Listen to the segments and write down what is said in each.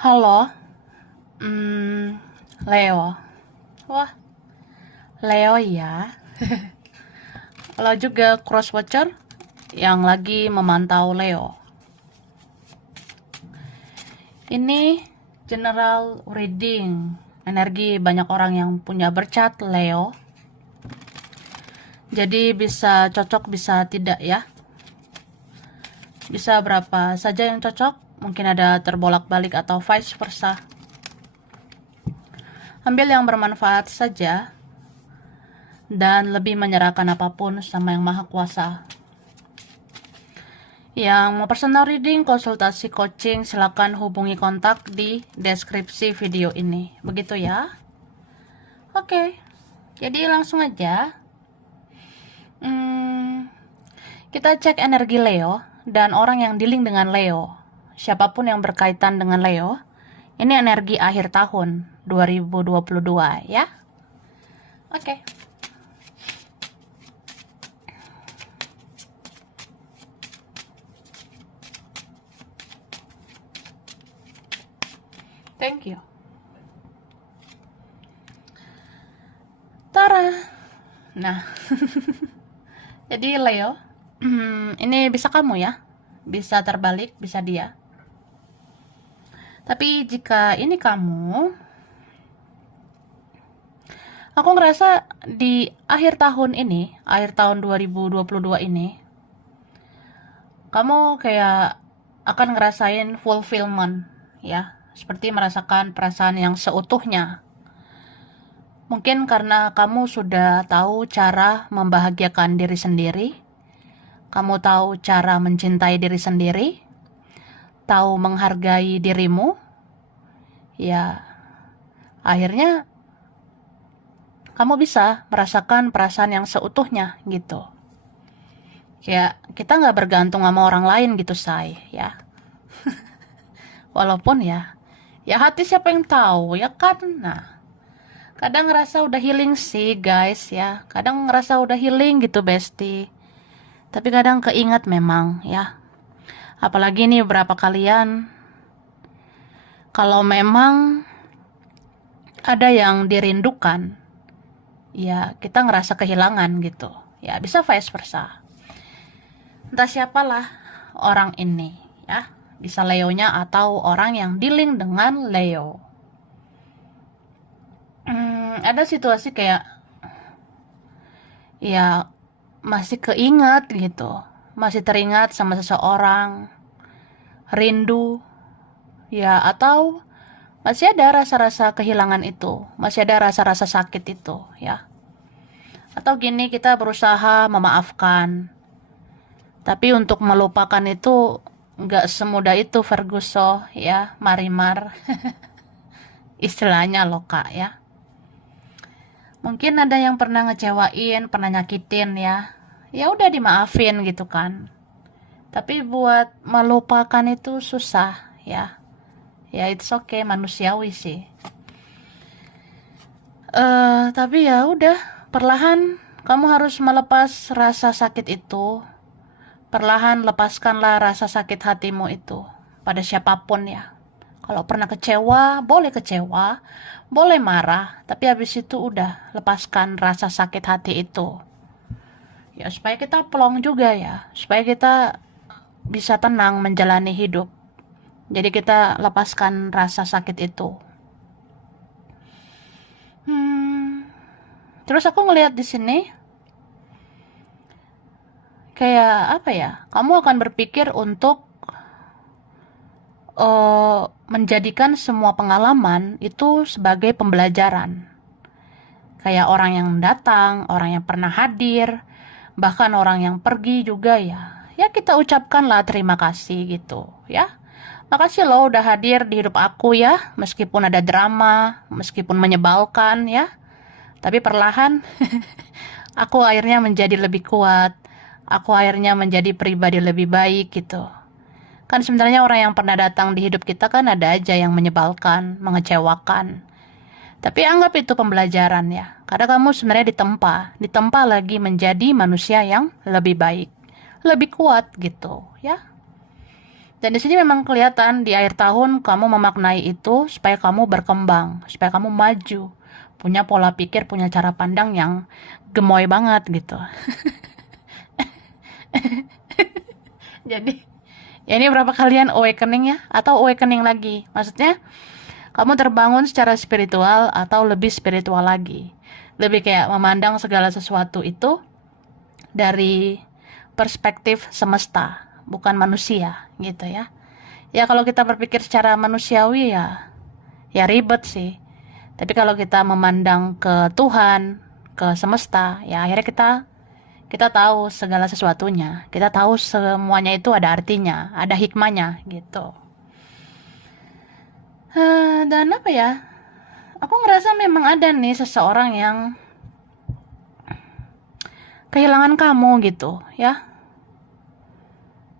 Halo, Leo. Wah, Leo ya. Halo juga crosswatcher yang lagi memantau Leo. Ini general reading. Energi banyak orang yang punya bercat Leo. Jadi bisa cocok, bisa tidak ya. Bisa berapa saja yang cocok. Mungkin ada terbolak-balik atau vice versa. Ambil yang bermanfaat saja dan lebih menyerahkan apapun sama Yang Maha Kuasa. Yang mau personal reading, konsultasi coaching, silakan hubungi kontak di deskripsi video ini. Begitu ya. Oke, jadi langsung aja. Kita cek energi Leo dan orang yang dealing dengan Leo. Siapapun yang berkaitan dengan Leo, ini energi akhir tahun 2022 ya. Oke. Thank you. Tara. Nah, jadi Leo, ini bisa kamu ya. Bisa terbalik, bisa dia. Tapi jika ini kamu, aku ngerasa di akhir tahun ini, akhir tahun 2022 ini, kamu kayak akan ngerasain fulfillment ya. Seperti merasakan perasaan yang seutuhnya. Mungkin karena kamu sudah tahu cara membahagiakan diri sendiri, kamu tahu cara mencintai diri sendiri, tahu menghargai dirimu, ya akhirnya kamu bisa merasakan perasaan yang seutuhnya gitu. Ya kita nggak bergantung sama orang lain gitu say ya. Walaupun ya hati siapa yang tahu ya kan. Nah, kadang ngerasa udah healing sih guys ya. Kadang ngerasa udah healing gitu bestie. Tapi kadang keingat memang ya. Apalagi nih berapa kalian. Kalau memang ada yang dirindukan. Ya kita ngerasa kehilangan gitu. Ya bisa vice versa. Entah siapalah orang ini ya. Bisa Leonya atau orang yang dealing dengan Leo. Ada situasi kayak ya masih keingat gitu, masih teringat sama seseorang, rindu ya, atau masih ada rasa-rasa kehilangan itu, masih ada rasa-rasa sakit itu ya. Atau gini, kita berusaha memaafkan, tapi untuk melupakan itu nggak semudah itu Ferguson ya, Marimar. Istilahnya loh kak ya. Mungkin ada yang pernah ngecewain, pernah nyakitin ya. Ya udah dimaafin gitu kan. Tapi buat melupakan itu susah ya. Ya it's okay, manusiawi sih. Tapi ya udah, perlahan kamu harus melepas rasa sakit itu. Perlahan lepaskanlah rasa sakit hatimu itu pada siapapun ya. Kalau pernah kecewa, boleh marah, tapi habis itu udah lepaskan rasa sakit hati itu. Ya supaya kita plong juga ya, supaya kita bisa tenang menjalani hidup. Jadi kita lepaskan rasa sakit itu. Terus aku ngelihat di sini kayak apa ya? Kamu akan berpikir untuk menjadikan semua pengalaman itu sebagai pembelajaran. Kayak orang yang datang, orang yang pernah hadir, bahkan orang yang pergi juga ya. Ya kita ucapkanlah terima kasih gitu ya. Makasih loh udah hadir di hidup aku ya, meskipun ada drama, meskipun menyebalkan ya. Tapi perlahan aku akhirnya menjadi lebih kuat. Aku akhirnya menjadi pribadi lebih baik gitu. Kan sebenarnya orang yang pernah datang di hidup kita kan ada aja yang menyebalkan, mengecewakan. Tapi anggap itu pembelajaran ya. Karena kamu sebenarnya ditempa lagi menjadi manusia yang lebih baik, lebih kuat gitu ya. Dan di sini memang kelihatan di akhir tahun kamu memaknai itu supaya kamu berkembang, supaya kamu maju, punya pola pikir, punya cara pandang yang gemoy banget gitu. Jadi, ya ini berapa kalian awakening ya? Atau awakening lagi? Maksudnya, kamu terbangun secara spiritual atau lebih spiritual lagi. Lebih kayak memandang segala sesuatu itu dari perspektif semesta, bukan manusia gitu ya. Ya kalau kita berpikir secara manusiawi ya ribet sih. Tapi kalau kita memandang ke Tuhan, ke semesta, ya akhirnya kita tahu segala sesuatunya. Kita tahu semuanya itu ada artinya, ada hikmahnya gitu. Dan apa ya? Aku ngerasa memang ada nih seseorang yang kehilangan kamu gitu, ya.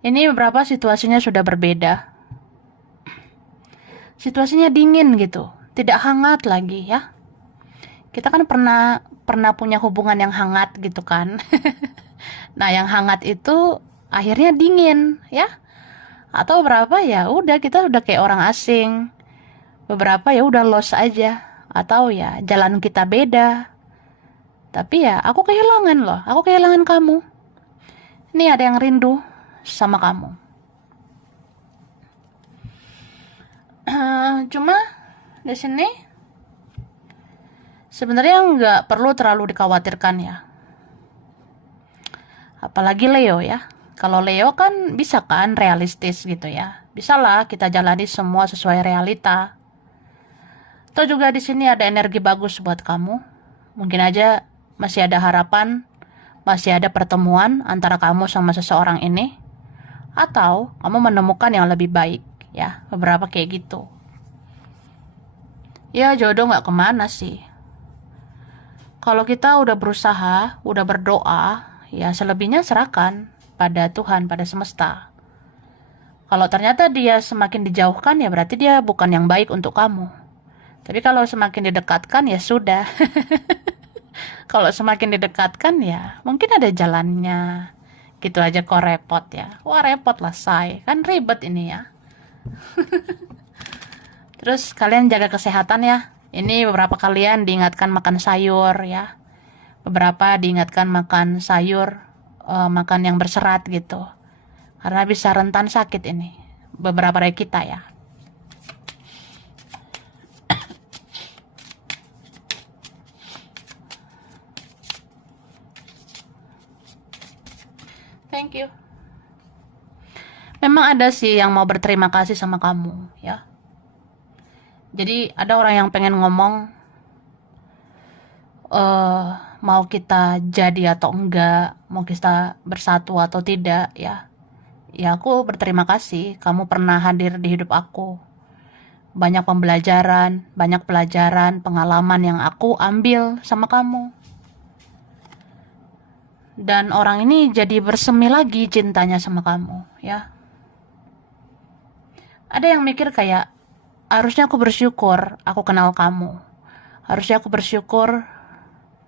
Ini beberapa situasinya sudah berbeda. Situasinya dingin gitu, tidak hangat lagi ya. Kita kan pernah punya hubungan yang hangat gitu kan. Nah, yang hangat itu akhirnya dingin ya. Atau berapa ya udah kita udah kayak orang asing. Beberapa ya udah lost aja atau ya jalan kita beda. Tapi ya aku kehilangan loh, aku kehilangan kamu. Ini ada yang rindu sama kamu. Cuma di sini sebenarnya nggak perlu terlalu dikhawatirkan ya. Apalagi Leo ya. Kalau Leo kan bisa kan realistis gitu ya. Bisalah kita jalani semua sesuai realita. Atau juga di sini ada energi bagus buat kamu. Mungkin aja masih ada harapan, masih ada pertemuan antara kamu sama seseorang ini. Atau kamu menemukan yang lebih baik ya. Beberapa kayak gitu. Ya jodoh nggak kemana sih. Kalau kita udah berusaha, udah berdoa, ya selebihnya serahkan pada Tuhan, pada semesta. Kalau ternyata dia semakin dijauhkan, ya berarti dia bukan yang baik untuk kamu. Tapi kalau semakin didekatkan, ya sudah. Kalau semakin didekatkan, ya mungkin ada jalannya. Gitu aja kok repot ya. Wah repot lah say, kan ribet ini ya. Terus kalian jaga kesehatan ya. Ini beberapa kalian diingatkan makan sayur ya. Beberapa diingatkan makan sayur, makan yang berserat gitu. Karena bisa rentan sakit ini. Beberapa dari kita ya. Thank you. Memang ada sih yang mau berterima kasih sama kamu ya. Jadi ada orang yang pengen ngomong mau kita jadi atau enggak, mau kita bersatu atau tidak ya. Ya aku berterima kasih kamu pernah hadir di hidup aku. Banyak pembelajaran, banyak pelajaran, pengalaman yang aku ambil sama kamu. Dan orang ini jadi bersemi lagi cintanya sama kamu ya. Ada yang mikir kayak harusnya aku bersyukur aku kenal kamu. Harusnya aku bersyukur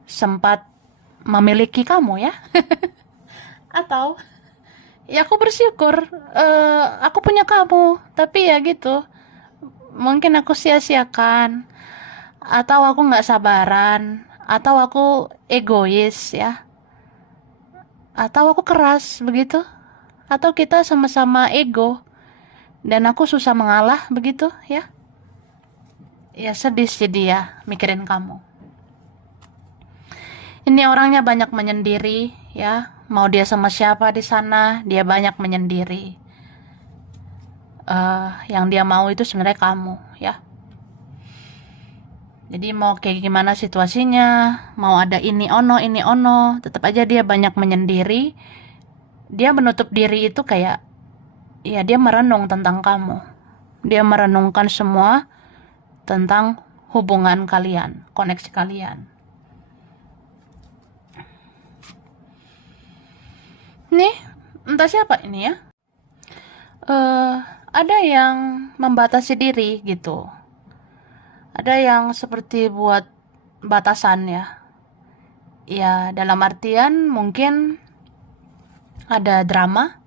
sempat memiliki kamu ya. Atau ya aku bersyukur aku punya kamu. Tapi ya gitu, mungkin aku sia-siakan. Atau aku gak sabaran. Atau aku egois ya. Atau aku keras begitu. Atau kita sama-sama ego. Dan aku susah mengalah begitu ya. Ya sedih jadi ya mikirin kamu. Ini orangnya banyak menyendiri ya. Mau dia sama siapa di sana, dia banyak menyendiri. Yang dia mau itu sebenarnya kamu ya. Jadi mau kayak gimana situasinya, mau ada ini ono, tetap aja dia banyak menyendiri. Dia menutup diri itu kayak ya dia merenung tentang kamu. Dia merenungkan semua tentang hubungan kalian, koneksi kalian. Nih, entah siapa ini ya. Ada yang membatasi diri gitu. Ada yang seperti buat batasan ya. Ya dalam artian mungkin ada drama,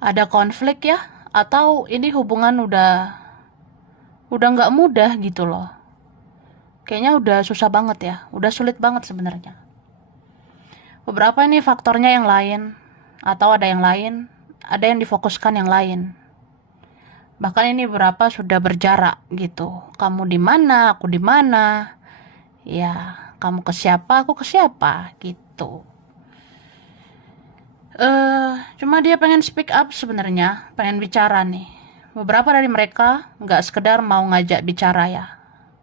ada konflik ya, Atau ini hubungan udah nggak mudah gitu loh. Kayaknya udah susah banget ya, udah sulit banget sebenarnya. Beberapa ini faktornya yang lain, atau ada yang lain, ada yang difokuskan yang lain. Bahkan ini beberapa sudah berjarak gitu. Kamu di mana, aku di mana. Ya, kamu ke siapa, aku ke siapa gitu. Cuma dia pengen speak up sebenarnya, pengen bicara nih. Beberapa dari mereka nggak sekedar mau ngajak bicara ya,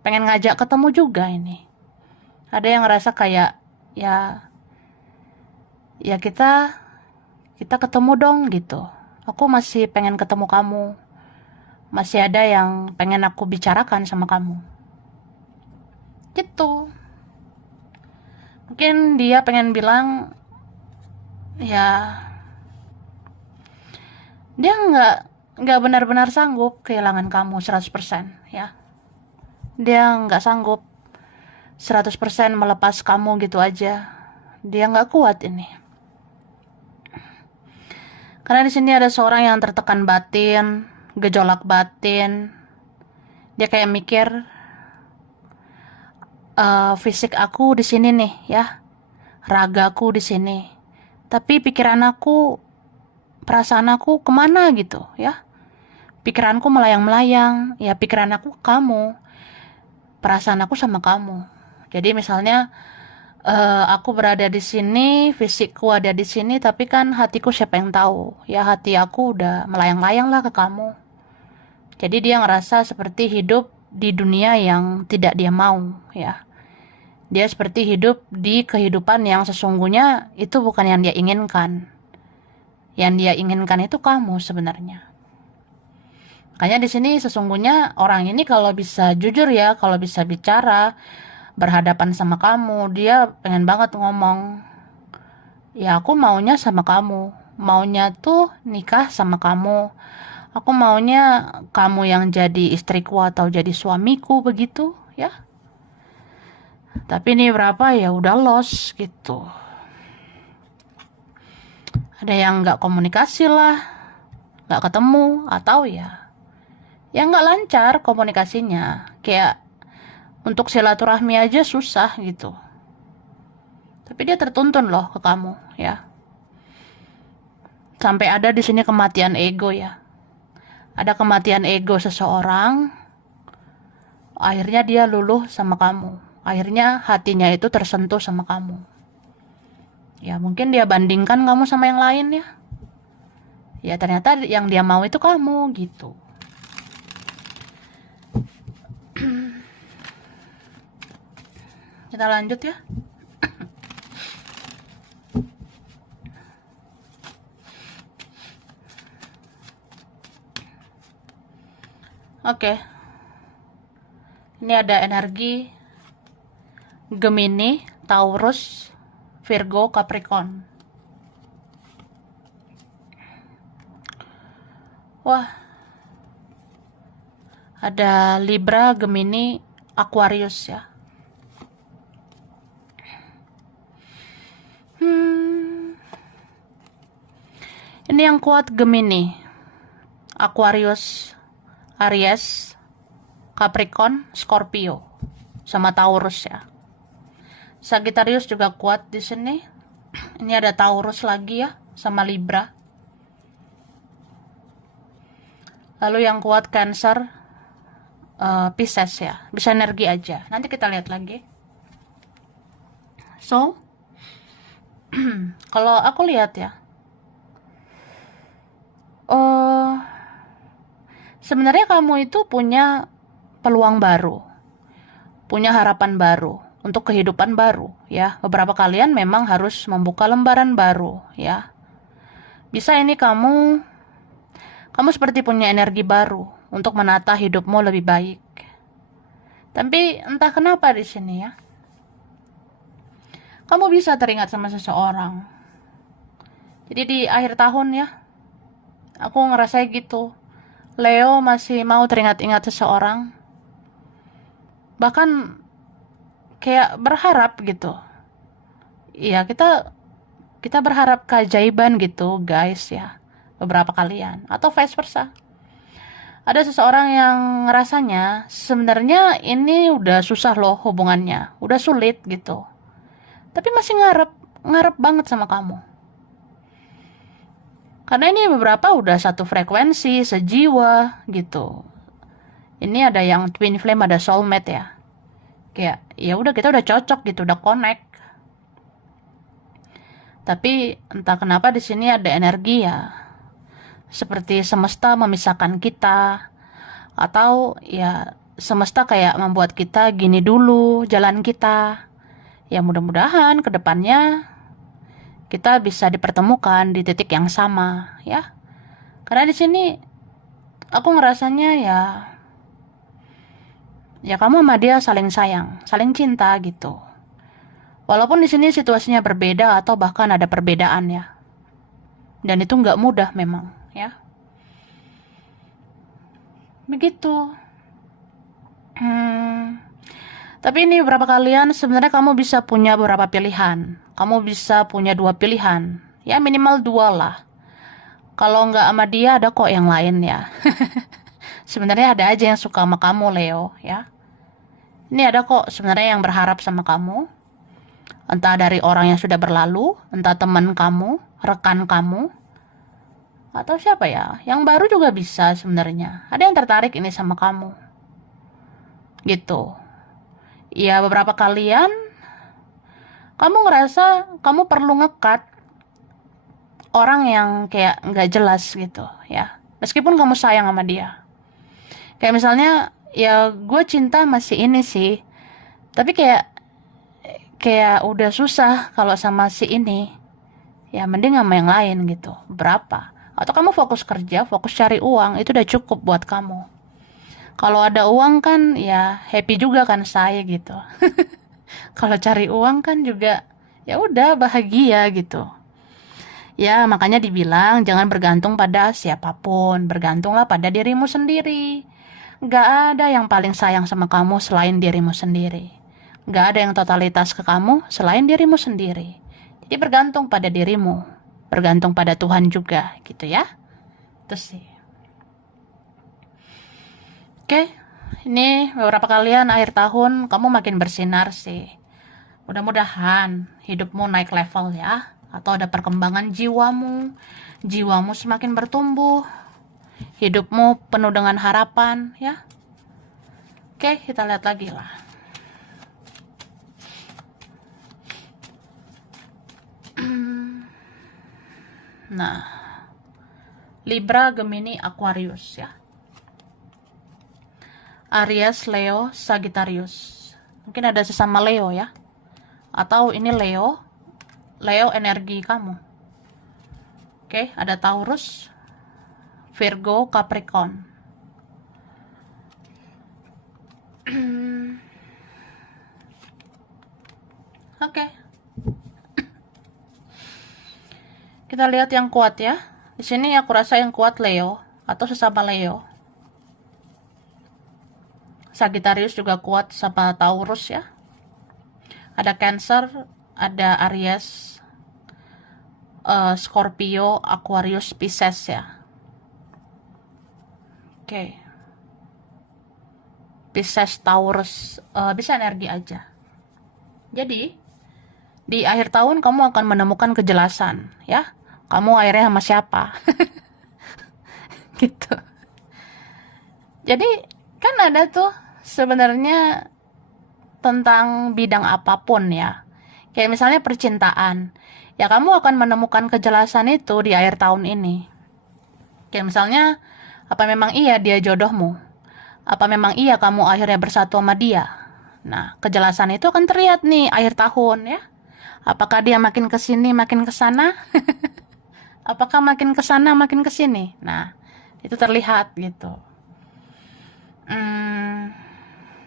pengen ngajak ketemu juga ini. Ada yang ngerasa kayak ya, ya kita ketemu dong gitu. Aku masih pengen ketemu kamu. Masih ada yang pengen aku bicarakan sama kamu. Gitu. Mungkin dia pengen bilang ya dia nggak benar-benar sanggup kehilangan kamu 100% ya. Dia nggak sanggup 100% melepas kamu gitu aja. Dia nggak kuat ini. Karena di sini ada seorang yang tertekan batin, gejolak batin. Dia kayak mikir, fisik aku di sini nih ya, ragaku di sini. Tapi pikiran aku, perasaan aku kemana gitu ya. Pikiranku melayang-melayang, ya pikiran aku kamu, perasaan aku sama kamu. Jadi misalnya aku berada di sini, fisikku ada di sini, tapi kan hatiku siapa yang tahu? Ya hati aku udah melayang-layang lah ke kamu. Jadi dia ngerasa seperti hidup di dunia yang tidak dia mau, ya. Dia seperti hidup di kehidupan yang sesungguhnya itu bukan yang dia inginkan. Yang dia inginkan itu kamu sebenarnya. Makanya di sini sesungguhnya orang ini kalau bisa jujur ya, kalau bisa bicara, berhadapan sama kamu, dia pengen banget ngomong, ya aku maunya sama kamu, maunya tuh nikah sama kamu, aku maunya kamu yang jadi istriku atau jadi suamiku begitu ya. Tapi ini berapa ya udah lost gitu. Ada yang nggak komunikasi lah, nggak ketemu, atau ya nggak lancar komunikasinya. Kayak untuk silaturahmi aja susah gitu. Tapi dia tertuntun loh ke kamu ya. Sampai ada di sini kematian ego ya. Ada kematian ego seseorang, akhirnya dia luluh sama kamu. Akhirnya hatinya itu tersentuh sama kamu. Ya mungkin dia bandingkan kamu sama yang lain ya. Ya ternyata yang dia mau itu kamu gitu. Kita lanjut ya. Oke. Ini ada energi Gemini, Taurus, Virgo, Capricorn. Wah. Ada Libra, Gemini, Aquarius ya. Ini yang kuat Gemini, Aquarius, Aries, Capricorn, Scorpio, sama Taurus ya. Sagittarius juga kuat di sini. Ini ada Taurus lagi ya, sama Libra. Lalu yang kuat Cancer, Pisces ya. Bisa energi aja. Nanti kita lihat lagi. So, kalau aku lihat ya, sebenarnya kamu itu punya peluang baru, punya harapan baru untuk kehidupan baru ya. Beberapa kalian memang harus membuka lembaran baru ya. Bisa ini kamu seperti punya energi baru untuk menata hidupmu lebih baik. Tapi entah kenapa di sini ya, kamu bisa teringat sama seseorang. Jadi di akhir tahun ya, aku ngerasa gitu. Leo masih mau teringat-ingat seseorang. Bahkan kayak berharap gitu. Iya, kita berharap keajaiban gitu, guys ya. beberapa kalian, atau vice versa. Ada seseorang yang ngerasanya sebenarnya ini udah susah loh hubungannya, udah sulit gitu. Tapi masih ngarep banget sama kamu. Karena ini beberapa udah satu frekuensi, sejiwa gitu. Ini ada yang twin flame, ada soulmate ya. Kayak ya udah kita udah cocok gitu, udah connect. Tapi entah kenapa di sini ada energi ya, seperti semesta memisahkan kita, atau ya semesta kayak membuat kita gini dulu jalan kita. Ya mudah-mudahan kedepannya kita bisa dipertemukan di titik yang sama ya. Karena di sini aku ngerasanya ya kamu sama dia saling sayang, saling cinta gitu. Walaupun di sini situasinya berbeda atau bahkan ada perbedaan ya. Dan itu nggak mudah memang ya. Begitu. Tapi ini beberapa kalian sebenarnya kamu bisa punya beberapa pilihan. Kamu bisa punya 2 pilihan. Ya minimal 2 lah. Kalau nggak sama dia ada kok yang lain ya. Sebenarnya ada aja yang suka sama kamu Leo ya. Ini ada kok sebenarnya yang berharap sama kamu. Entah dari orang yang sudah berlalu, entah teman kamu, rekan kamu, atau siapa ya. Yang baru juga bisa sebenarnya. Ada yang tertarik ini sama kamu. Gitu. Ya beberapa kalian kamu ngerasa kamu perlu ngekat orang yang kayak nggak jelas gitu ya. Meskipun kamu sayang sama dia. Kayak misalnya ya gue cinta masih ini sih. Tapi kayak udah susah kalau sama si ini. Ya mending sama yang lain gitu. Berapa? Atau kamu fokus kerja, fokus cari uang, itu udah cukup buat kamu. Kalau ada uang kan ya happy juga kan saya gitu. Kalau cari uang kan juga ya udah bahagia gitu. Ya makanya dibilang jangan bergantung pada siapapun, bergantunglah pada dirimu sendiri. Gak ada yang paling sayang sama kamu selain dirimu sendiri. Gak ada yang totalitas ke kamu selain dirimu sendiri. Jadi bergantung pada dirimu, bergantung pada Tuhan juga gitu ya. Itu sih. Oke, ini beberapa kalian akhir tahun kamu makin bersinar sih. Mudah-mudahan hidupmu naik level ya. Atau ada perkembangan jiwamu semakin bertumbuh, hidupmu penuh dengan harapan ya. Oke, kita lihat lagi lah. Nah, Libra, Gemini, Aquarius ya. Aries, Leo, Sagittarius. Mungkin ada sesama Leo ya. Atau ini Leo energi kamu. Oke, ada Taurus, Virgo, Capricorn. Oke. Kita lihat yang kuat ya. Di sini aku rasa yang kuat Leo atau sesama Leo. Sagittarius juga kuat sama Taurus ya. Ada Cancer, ada Aries, Scorpio, Aquarius, Pisces ya. Oke. Pisces, Taurus, bisa energi aja. Jadi di akhir tahun kamu akan menemukan kejelasan ya. Kamu akhirnya sama siapa? Gitu. Jadi kan ada tuh sebenarnya tentang bidang apapun ya. Kayak misalnya percintaan. Ya kamu akan menemukan kejelasan itu di akhir tahun ini. Kayak misalnya, apa memang iya dia jodohmu? Apa memang iya kamu akhirnya bersatu sama dia? Nah, kejelasan itu akan terlihat nih akhir tahun ya. Apakah dia makin kesini makin kesana? Apakah makin kesana makin kesini? Nah, itu terlihat gitu.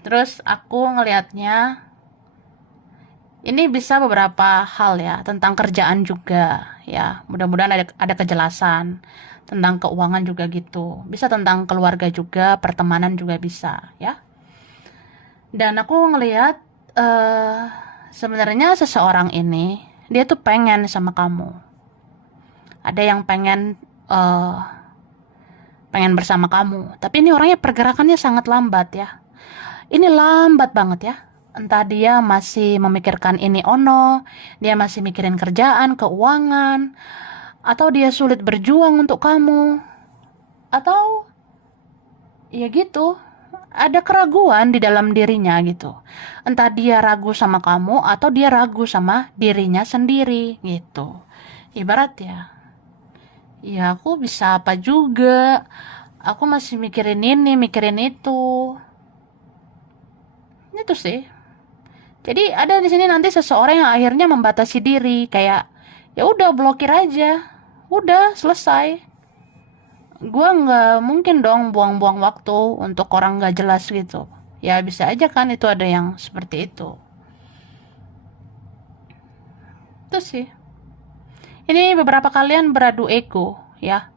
Terus aku ngelihatnya ini bisa beberapa hal ya, tentang kerjaan juga ya. Mudah-mudahan ada kejelasan tentang keuangan juga gitu. Bisa tentang keluarga juga, pertemanan juga bisa ya. Dan aku ngelihat sebenarnya seseorang ini dia tuh pengen sama kamu. Ada yang pengen eh pengen bersama kamu. Tapi ini orangnya pergerakannya sangat lambat ya. Ini lambat banget ya. Entah dia masih memikirkan ini ono, dia masih mikirin kerjaan, keuangan, atau dia sulit berjuang untuk kamu, atau ya gitu, ada keraguan di dalam dirinya gitu. Entah dia ragu sama kamu atau dia ragu sama dirinya sendiri gitu. Ibarat ya aku bisa apa juga, aku masih mikirin ini, mikirin itu. Itu sih. Jadi ada di sini nanti seseorang yang akhirnya membatasi diri, kayak ya udah blokir aja, udah selesai. Gua nggak mungkin dong buang-buang waktu untuk orang nggak jelas gitu. Ya bisa aja kan itu ada yang seperti itu. Itu sih. Ini beberapa kalian beradu ego ya.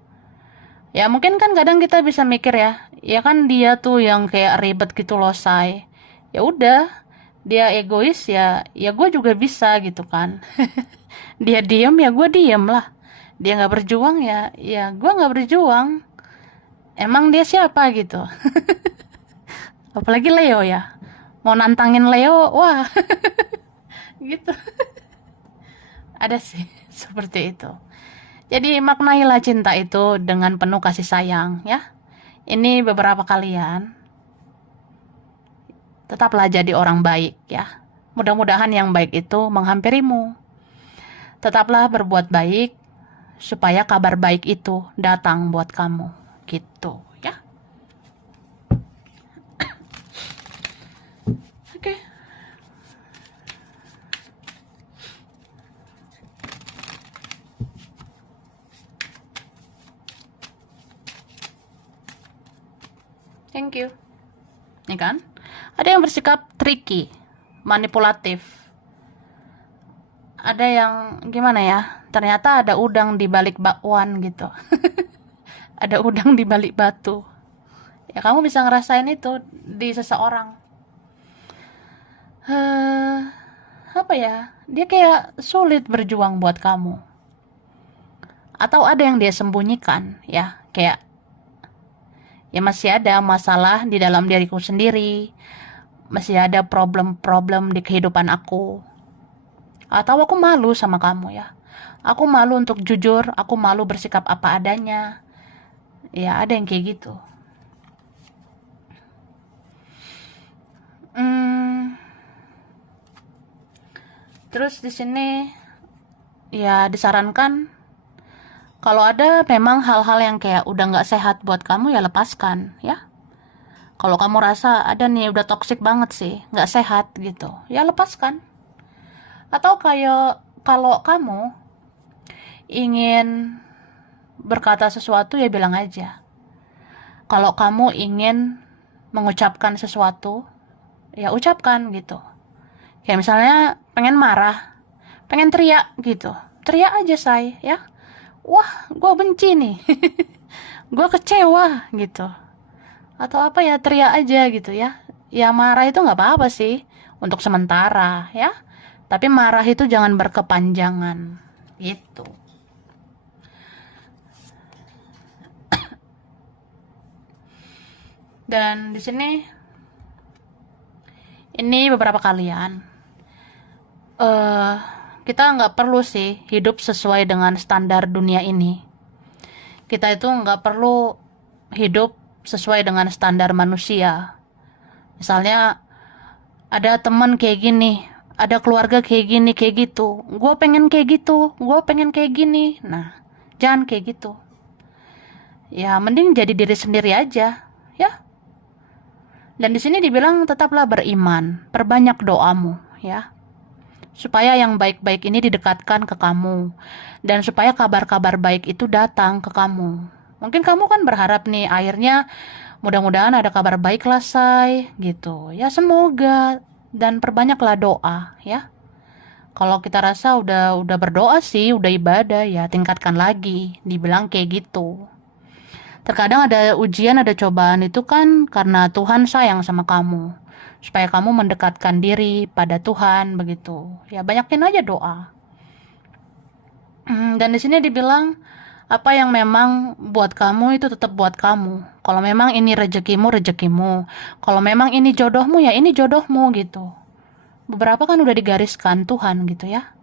Ya mungkin kan kadang kita bisa mikir ya kan dia tuh yang kayak ribet gitu loh say. Ya udah, dia egois ya gue juga bisa gitu kan. Dia diem ya gue diem lah. Dia nggak berjuang ya gue nggak berjuang. Emang dia siapa gitu? Apalagi Leo ya. Mau nantangin Leo, wah gitu. Ada sih seperti itu. Jadi maknailah cinta itu dengan penuh kasih sayang ya. Ini beberapa kalian tetaplah jadi orang baik ya. Mudah-mudahan yang baik itu menghampirimu. Tetaplah berbuat baik supaya kabar baik itu datang buat kamu. Gitu ya. Oke. Thank you. Nih kan? Ada yang bersikap tricky, manipulatif. Ada yang gimana ya? Ternyata ada udang di balik bakwan gitu. Ada udang di balik batu. Ya kamu bisa ngerasain itu di seseorang. Apa ya? Dia kayak sulit berjuang buat kamu. Atau ada yang dia sembunyikan ya, kayak ya masih ada masalah di dalam diriku sendiri. Masih ada problem-problem di kehidupan aku. Atau aku malu sama kamu ya. Aku malu untuk jujur, aku malu bersikap apa adanya. Ya, ada yang kayak gitu. Terus di sini ya disarankan kalau ada memang hal-hal yang kayak udah nggak sehat buat kamu ya lepaskan ya. Kalau kamu rasa ada nih udah toksik banget sih, nggak sehat gitu, ya lepaskan. Atau kayak kalau kamu ingin berkata sesuatu ya bilang aja. Kalau kamu ingin mengucapkan sesuatu, ya ucapkan gitu. Kayak misalnya pengen marah, pengen teriak gitu. Teriak aja say ya. Wah, gue benci nih. Gue kecewa gitu. Atau apa ya, teriak aja gitu ya. Ya marah itu nggak apa-apa sih. Untuk sementara ya. Tapi marah itu jangan berkepanjangan. Gitu. Dan di sini ini beberapa kalian kita nggak perlu sih hidup sesuai dengan standar dunia ini. Kita itu nggak perlu hidup sesuai dengan standar manusia. Misalnya ada teman kayak gini, ada keluarga kayak gini, kayak gitu. Gue pengen kayak gitu, gue pengen kayak gini. Nah, jangan kayak gitu. Ya, mending jadi diri sendiri aja, ya. Dan di sini dibilang tetaplah beriman, perbanyak doamu, ya. Supaya yang baik-baik ini didekatkan ke kamu. Dan supaya kabar-kabar baik itu datang ke kamu. Mungkin kamu kan berharap nih, akhirnya mudah-mudahan ada kabar baik lah, say, gitu. Ya semoga. Dan perbanyaklah doa, ya. Kalau kita rasa udah berdoa sih, udah ibadah, ya tingkatkan lagi. Dibilang kayak gitu. Terkadang ada ujian, ada cobaan itu kan karena Tuhan sayang sama kamu. Supaya kamu mendekatkan diri pada Tuhan begitu. Ya banyakin aja doa. Dan di sini dibilang Apa yang memang buat kamu itu tetap buat kamu. Kalau memang ini rezekimu, rezekimu. Kalau memang ini jodohmu, ya ini jodohmu gitu. Beberapa kan udah digariskan Tuhan gitu ya.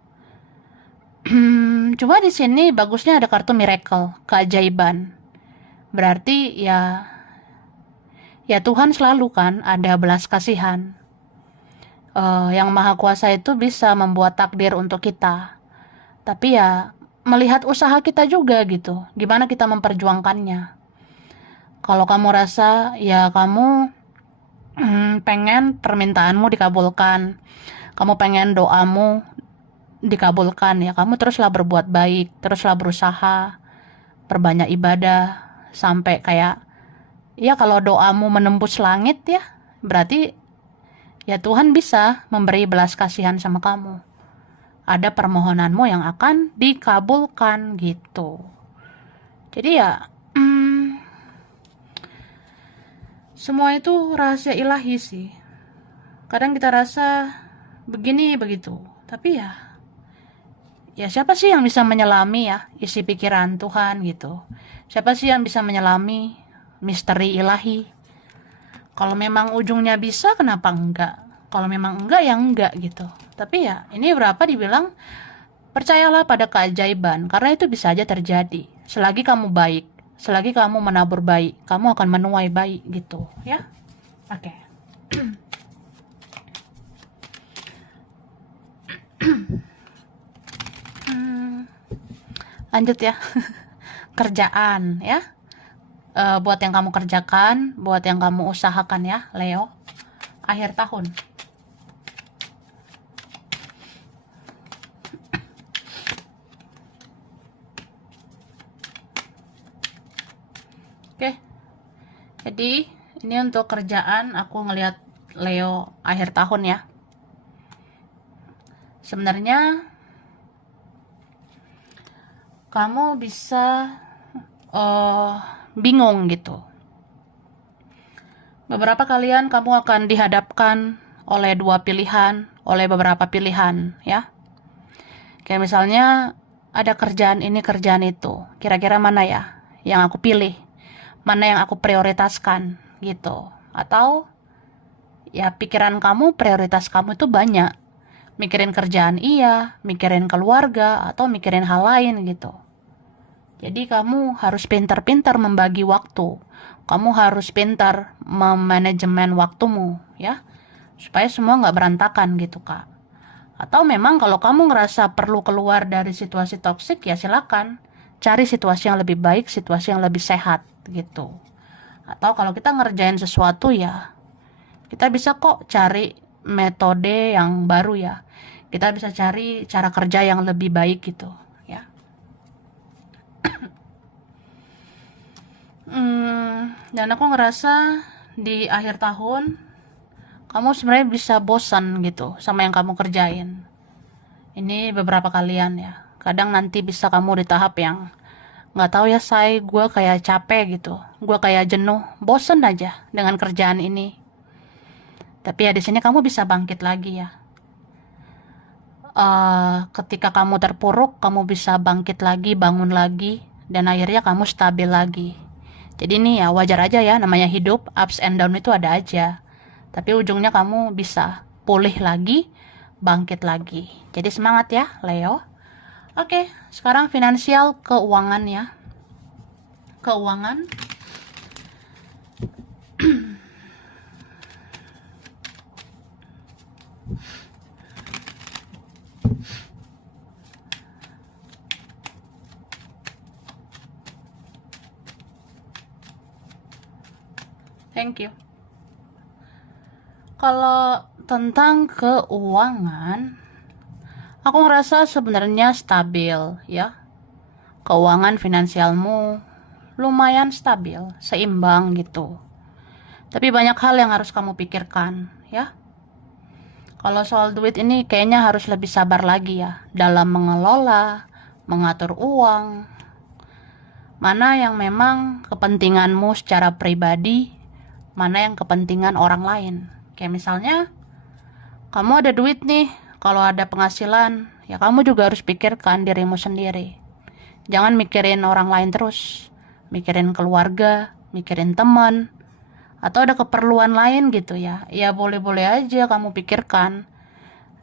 Cuma di sini bagusnya ada kartu miracle, keajaiban. Berarti ya Tuhan selalu kan ada belas kasihan. Yang Maha Kuasa itu bisa membuat takdir untuk kita. Tapi ya melihat usaha kita juga gitu. Gimana kita memperjuangkannya. Kalau kamu rasa ya kamu pengen permintaanmu dikabulkan, kamu pengen doamu dikabulkan, ya kamu teruslah berbuat baik, teruslah berusaha, perbanyak ibadah, sampai kayak ya kalau doamu menembus langit ya, berarti ya Tuhan bisa memberi belas kasihan sama kamu. Ada permohonanmu yang akan dikabulkan gitu. Jadi ya semua itu rahasia ilahi sih. Kadang kita rasa begini begitu, tapi ya siapa sih yang bisa menyelami ya isi pikiran Tuhan gitu. Siapa sih yang bisa menyelami misteri ilahi? Kalau memang ujungnya bisa, kenapa enggak? Kalau memang enggak, ya enggak gitu. Tapi ya ini berapa dibilang percayalah pada keajaiban, karena itu bisa aja terjadi. Selagi kamu baik, selagi kamu menabur baik, kamu akan menuai baik gitu ya. Oke. Lanjut ya. Kerjaan ya. Buat yang kamu kerjakan, buat yang kamu usahakan ya, Leo. Akhir tahun. Oke. Jadi, ini untuk kerjaan aku ngelihat Leo akhir tahun ya. Sebenarnya kamu bisa bingung gitu. Beberapa kalian kamu akan dihadapkan oleh dua pilihan, oleh beberapa pilihan ya. Kayak misalnya ada kerjaan ini, kerjaan itu. Kira-kira mana ya yang aku pilih? Mana yang aku prioritaskan gitu. Atau ya pikiran kamu, prioritas kamu itu banyak. Mikirin kerjaan iya, mikirin keluarga, atau mikirin hal lain gitu. Jadi kamu harus pintar-pintar membagi waktu. Kamu harus pintar memanajemen waktumu ya. Supaya semua nggak berantakan gitu Kak. Atau memang kalau kamu ngerasa perlu keluar dari situasi toksik, ya silakan. Cari situasi yang lebih baik, situasi yang lebih sehat gitu. Atau kalau kita ngerjain sesuatu ya, kita bisa kok cari metode yang baru ya. Kita bisa cari cara kerja yang lebih baik gitu ya. Dan aku ngerasa di akhir tahun kamu sebenarnya bisa bosan gitu sama yang kamu kerjain. Ini beberapa kalian ya. Kadang nanti bisa kamu di tahap yang nggak tahu ya, gue kayak capek gitu, gue kayak jenuh, bosen aja dengan kerjaan ini. Tapi ya di sini kamu bisa bangkit lagi ya. Ketika kamu terpuruk, kamu bisa bangkit lagi, bangun lagi, dan akhirnya kamu stabil lagi. Jadi ini ya wajar aja ya, namanya hidup, ups and down itu ada aja. Tapi ujungnya kamu bisa pulih lagi, bangkit lagi. Jadi semangat ya Leo. Oke, sekarang finansial, keuangan ya. Keuangan. Thank you. Kalau tentang keuangan, aku ngerasa sebenarnya stabil ya. Keuangan finansialmu lumayan stabil, seimbang gitu. Tapi banyak hal yang harus kamu pikirkan ya. Kalau soal duit ini kayaknya harus lebih sabar lagi ya dalam mengelola, mengatur uang. Mana yang memang kepentinganmu secara pribadi, mana yang kepentingan orang lain. Kayak misalnya kamu ada duit nih, kalau ada penghasilan, ya kamu juga harus pikirkan dirimu sendiri. Jangan mikirin orang lain terus, mikirin keluarga, mikirin teman, atau ada keperluan lain gitu ya. Ya boleh-boleh aja kamu pikirkan,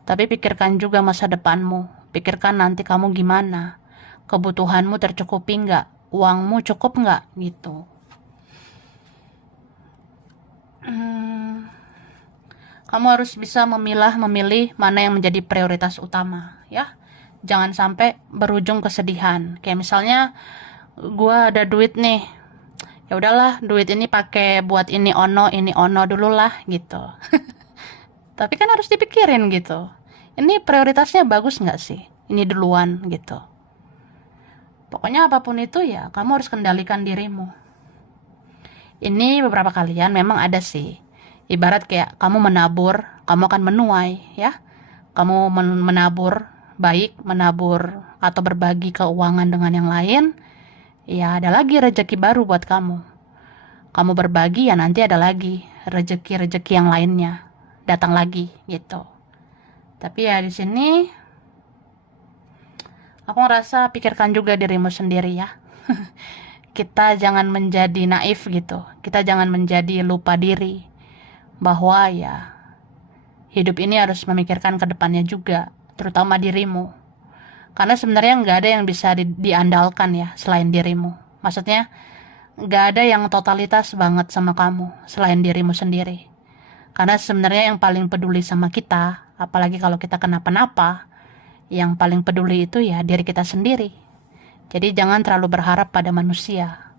tapi pikirkan juga masa depanmu. Pikirkan nanti kamu gimana, kebutuhanmu tercukupi nggak, uangmu cukup nggak gitu. Kamu harus bisa memilih mana yang menjadi prioritas utama ya. Jangan sampai berujung kesedihan. Kayak misalnya gue ada duit nih, ya udahlah duit ini pakai buat ini ono dulu lah gitu. Tapi kan harus dipikirin gitu, ini prioritasnya bagus nggak sih, ini duluan gitu. Pokoknya apapun itu ya kamu harus kendalikan dirimu. Ini beberapa kalian memang ada sih, ibarat kayak kamu menabur, kamu akan menuai ya. Kamu menabur baik, menabur atau berbagi keuangan dengan yang lain, ya ada lagi rezeki baru buat kamu. Kamu berbagi ya nanti ada lagi rezeki-rezeki yang lainnya datang lagi gitu. Tapi ya di sini aku ngerasa pikirkan juga dirimu sendiri ya. Kita jangan menjadi naif gitu. Kita jangan menjadi lupa diri bahwa ya hidup ini harus memikirkan ke depannya juga, terutama dirimu. Karena sebenarnya nggak ada yang bisa diandalkan ya selain dirimu. Maksudnya nggak ada yang totalitas banget sama kamu selain dirimu sendiri. Karena sebenarnya yang paling peduli sama kita, apalagi kalau kita kenapa-napa, yang paling peduli itu ya diri kita sendiri. Jadi jangan terlalu berharap pada manusia.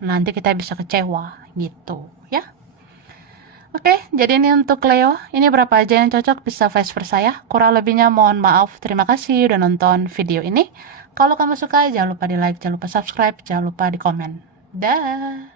Nanti kita bisa kecewa gitu ya. Oke, jadi ini untuk Leo. Ini berapa aja yang cocok bisa vice versa ya. Kurang lebihnya mohon maaf. Terima kasih udah nonton video ini. Kalau kamu suka jangan lupa di like, jangan lupa subscribe, jangan lupa di komen. Dah.